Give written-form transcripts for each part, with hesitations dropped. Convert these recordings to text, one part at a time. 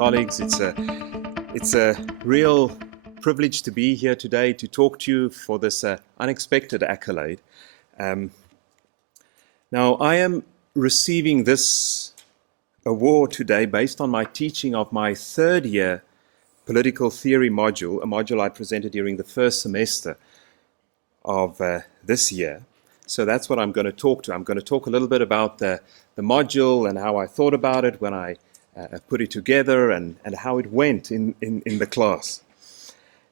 colleagues. It's a real privilege to be here today to talk to you for this unexpected accolade. Now, I am receiving this award today based on my teaching of my third year political theory module, a module I presented during the first semester of this year. So that's what I'm going to talk to. I'm going to talk a little bit about the module and how I thought about it when I put it together and how it went in the class.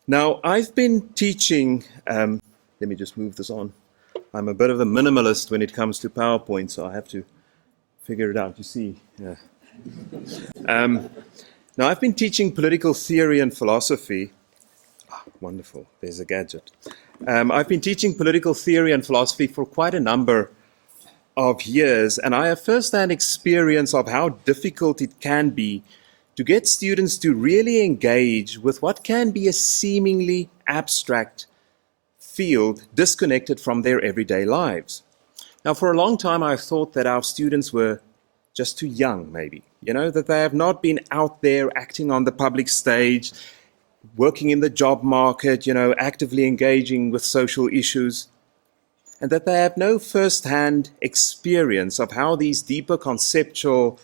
Now, I've been teaching, let me just move this on. I'm a bit of a minimalist when it comes to PowerPoint, so I have to figure it out, you see. Yeah. Now, I've been teaching political theory and philosophy. Wonderful, there's a gadget. I've been teaching political theory and philosophy for quite a number of years, and I have first-hand experience of how difficult it can be to get students to really engage with what can be a seemingly abstract field disconnected from their everyday lives. Now, for a long time, I've thought that our students were just too young, maybe, that they have not been out there acting on the public stage, working in the job market, actively engaging with social issues, and that they have no first-hand experience of how these deeper conceptual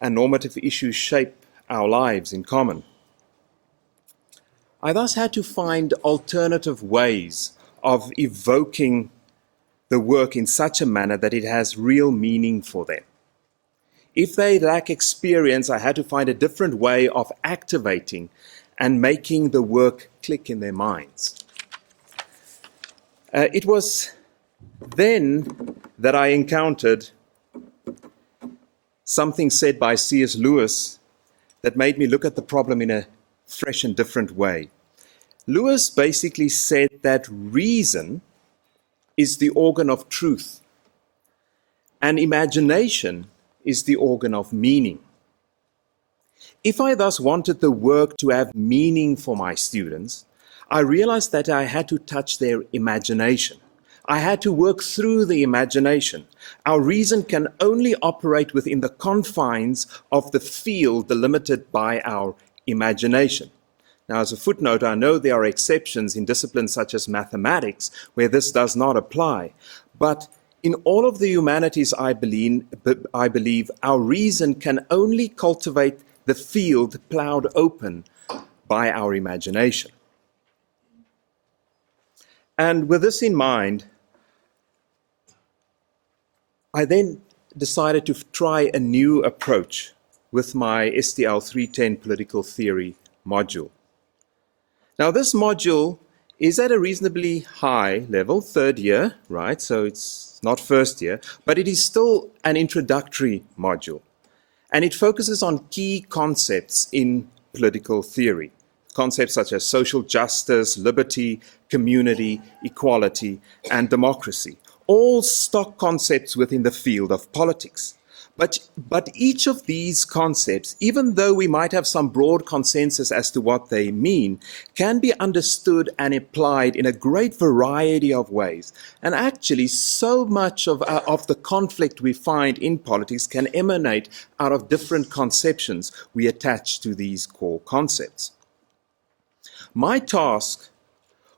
and normative issues shape our lives in common. I thus had to find alternative ways of evoking the work in such a manner that it has real meaning for them. If they lack experience, I had to find a different way of activating and making the work click in their minds. It was then that I encountered something said by C.S. Lewis that made me look at the problem in a fresh and different way. Lewis basically said that reason is the organ of truth, and imagination is the organ of meaning. If I thus wanted the work to have meaning for my students, I realized that I had to touch their imagination. I had to work through the imagination. Our reason can only operate within the confines of the field delimited by our imagination. Now, as a footnote, I know there are exceptions in disciplines such as mathematics where this does not apply, but in all of the humanities, I believe our reason can only cultivate the field plowed open by our imagination. And with this in mind, I then decided to try a new approach with my STL 310 political theory module. Now, this module is at a reasonably high level, third year, right? So it's not first year, but it is still an introductory module. And it focuses on key concepts in political theory. Concepts such as social justice, liberty, community, equality, and democracy. All stock concepts within the field of politics. But each of these concepts, even though we might have some broad consensus as to what they mean, can be understood and applied in a great variety of ways. And actually, so much of the conflict we find in politics can emanate out of different conceptions we attach to these core concepts. My task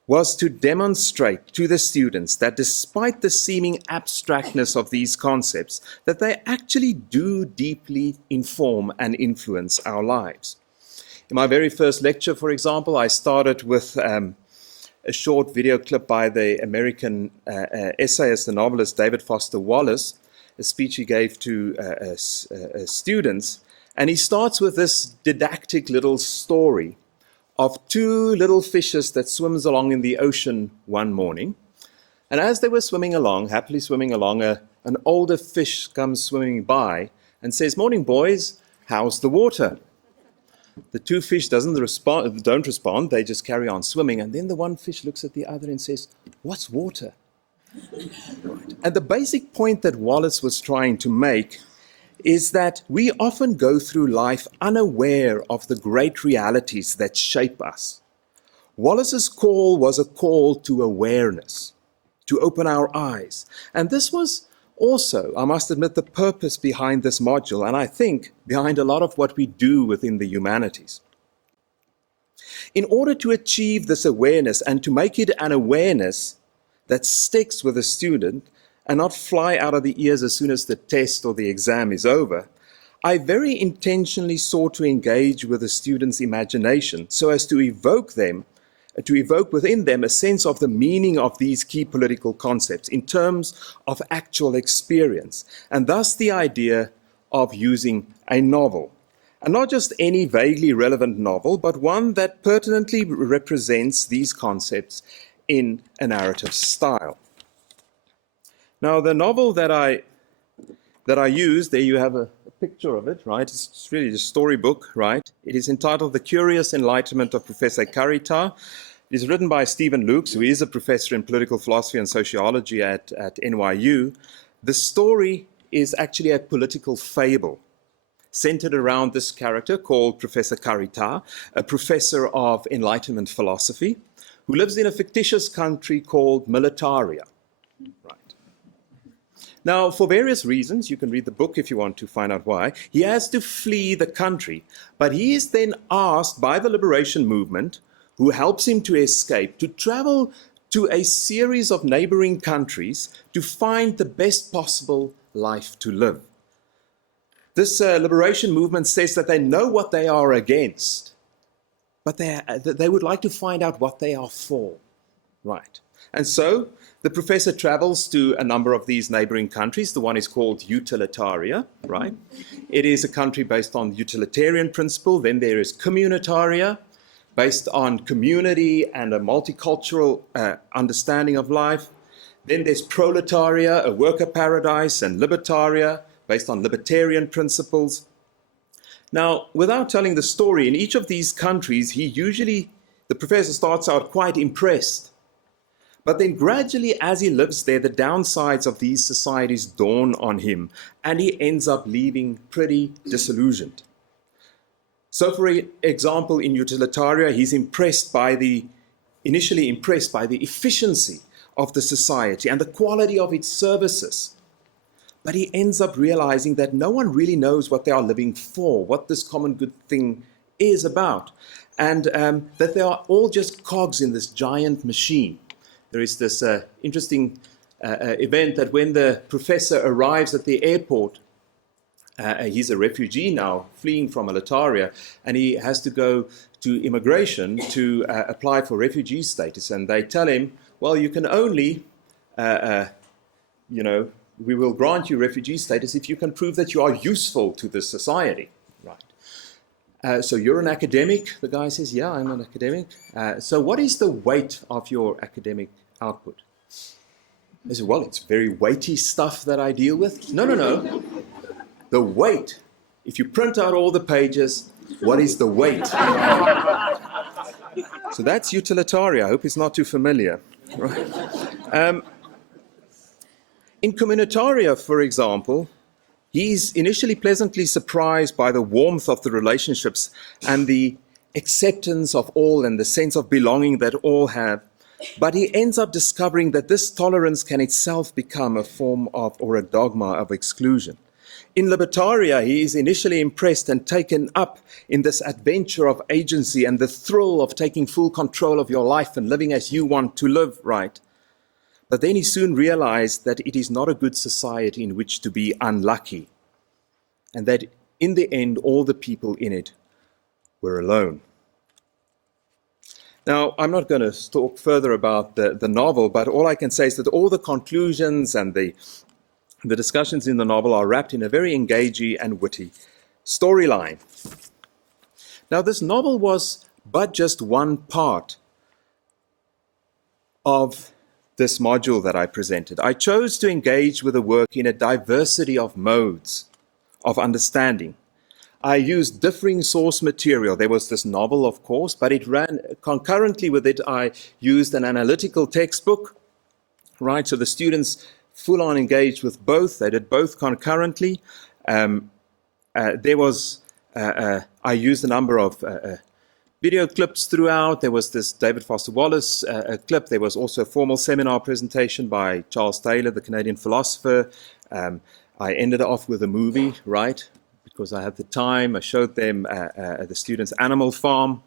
was to demonstrate to the students that despite the seeming abstractness of these concepts, that they actually do deeply inform and influence our lives. In my very first lecture, for example, I started with a short video clip by the American essayist and novelist David Foster Wallace, a speech he gave to students, and he starts with this didactic little story of two little fishes that swims along in the ocean one morning. And as they were swimming along, happily swimming along, an older fish comes swimming by and says, "Morning, boys, how's the water?" The two fish don't respond, they just carry on swimming. And then the one fish looks at the other and says, "What's water?" Right. And the basic point that Wallace was trying to make is that we often go through life unaware of the great realities that shape us. Wallace's call was a call to awareness, to open our eyes. And this was also, I must admit, the purpose behind this module, and I think behind a lot of what we do within the humanities. In order to achieve this awareness and to make it an awareness that sticks with the student and not fly out of the ears as soon as the test or the exam is over, I very intentionally sought to engage with the student's imagination so as to evoke within them a sense of the meaning of these key political concepts in terms of actual experience, and thus the idea of using a novel. And not just any vaguely relevant novel, but one that pertinently represents these concepts in a narrative style. Now, the novel that I used, there you have a picture of it, right? It's really a storybook, right? It is entitled The Curious Enlightenment of Professor Karita. It is written by Stephen Lukes, who is a professor in political philosophy and sociology at NYU. The story is actually a political fable centered around this character called Professor Karita, a professor of Enlightenment philosophy, who lives in a fictitious country called Militaria. Right. Now, for various reasons, you can read the book if you want to find out why, he has to flee the country, but he is then asked by the liberation movement, who helps him to escape, to travel to a series of neighboring countries to find the best possible life to live. This liberation movement says that they know what they are against, but they would like to find out what they are for. Right. And so the professor travels to a number of these neighboring countries. The one is called Utilitaria, right? It is a country based on utilitarian principle. Then there is Communitaria, based on community and a multicultural understanding of life. Then there's Proletaria, a worker paradise, and Libertaria, based on libertarian principles. Now, without telling the story, in each of these countries, the professor starts out quite impressed. But then gradually, as he lives there, the downsides of these societies dawn on him, and he ends up leaving pretty disillusioned. So, for example, in Utilitaria, he's initially impressed by the efficiency of the society and the quality of its services. But he ends up realizing that no one really knows what they are living for, what this common good thing is about, and that they are all just cogs in this giant machine. There is this interesting event that when the professor arrives at the airport, he's a refugee now, fleeing from Alitaria, and he has to go to immigration to apply for refugee status. And they tell him, well, you can only, we will grant you refugee status if you can prove that you are useful to the society. Right. So you're an academic? The guy says, yeah, I'm an academic. So what is the weight of your academic output? I said, well, it's very weighty stuff that I deal with. No. The weight. If you print out all the pages, what is the weight? So that's Utilitaria. I hope it's not too familiar. Right. In Communitaria, for example, he's initially pleasantly surprised by the warmth of the relationships and the acceptance of all and the sense of belonging that all have. But he ends up discovering that this tolerance can itself become a form of, or a dogma of exclusion. In Libertaria, he is initially impressed and taken up in this adventure of agency and the thrill of taking full control of your life and living as you want to live, right? But then he soon realized that it is not a good society in which to be unlucky, and that in the end, all the people in it were alone. Now, I'm not going to talk further about the novel, but all I can say is that all the conclusions and the discussions in the novel are wrapped in a very engaging and witty storyline. Now, this novel was but just one part of this module that I presented. I chose to engage with the work in a diversity of modes of understanding. I used differing source material. There was this novel, of course, but it ran concurrently with it. I used an analytical textbook, right? So the students full on engaged with both. They did both concurrently. I used a number of video clips throughout. There was this David Foster Wallace clip. There was also a formal seminar presentation by Charles Taylor, the Canadian philosopher, I ended off with a movie, right? Because I had the time. I showed them the students' Animal Farm.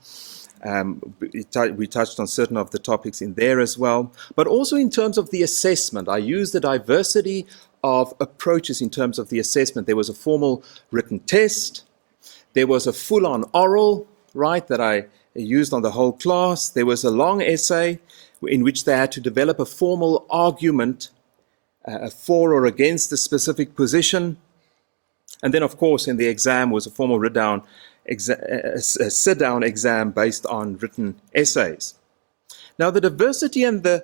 We touched on certain of the topics in there as well. But also in terms of the assessment, I used the diversity of approaches in terms of the assessment. There was a formal written test. There was a full-on oral, right, that I used on the whole class. There was a long essay in which they had to develop a formal argument for or against a specific position. And then, of course, in the exam was a formal sit-down exam based on written essays. Now, the diversity and the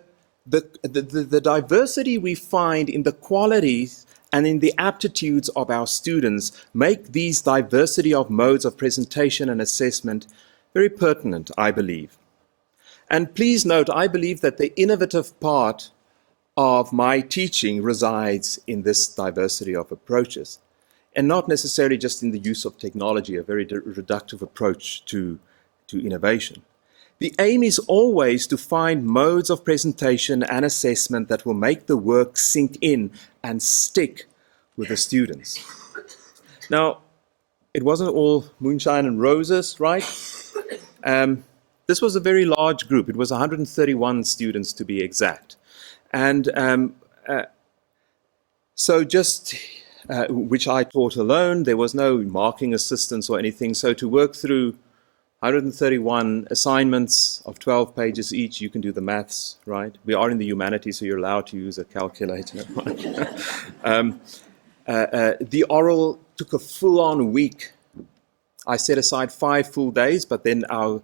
diversity we find in the qualities and in the aptitudes of our students make these diversity of modes of presentation and assessment very pertinent, I believe. And please note, I believe that the innovative part of my teaching resides in this diversity of approaches, and not necessarily just in the use of technology, a very reductive approach to innovation. The aim is always to find modes of presentation and assessment that will make the work sink in and stick with the students. Now, it wasn't all moonshine and roses, right? This was a very large group. It was 131 students to be exact. And so just, which I taught alone, there was no marking assistance or anything. So to work through 131 assignments of 12 pages each, you can do the maths, right? We are in the humanities, so you're allowed to use a calculator. The oral took a full-on week. I set aside 5 full days, but then our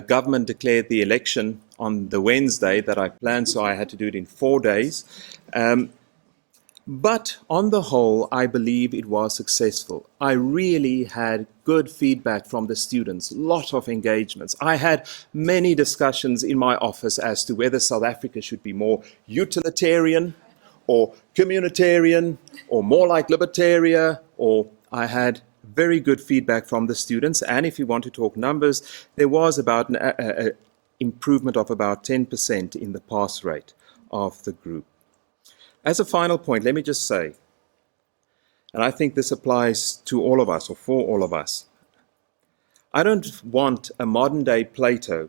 government declared the election on the Wednesday that I planned, so I had to do it in 4 days. But on the whole, I believe it was successful. I really had good feedback from the students, a lot of engagements. I had many discussions in my office as to whether South Africa should be more utilitarian or communitarian or more like libertaria, or I had very good feedback from the students. And if you want to talk numbers, there was about an improvement of about 10% in the pass rate of the group. As a final point, let me just say, and I think this applies to all of us, or for all of us, I don't want a modern-day Plato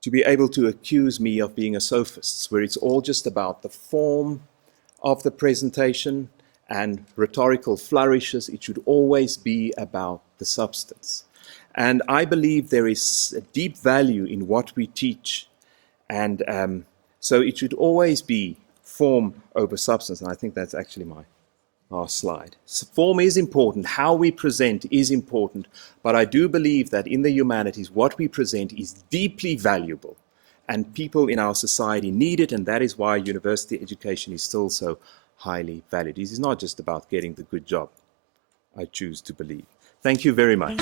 to be able to accuse me of being a sophist, where it's all just about the form of the presentation and rhetorical flourishes. It should always be about the substance. And I believe there is a deep value in what we teach, and so it should always be form over substance, and I think that's actually my last slide. So form is important, how we present is important, but I do believe that in the humanities, what we present is deeply valuable, and people in our society need it, and that is why university education is still so highly valued. It is not just about getting the good job, I choose to believe. Thank you very much.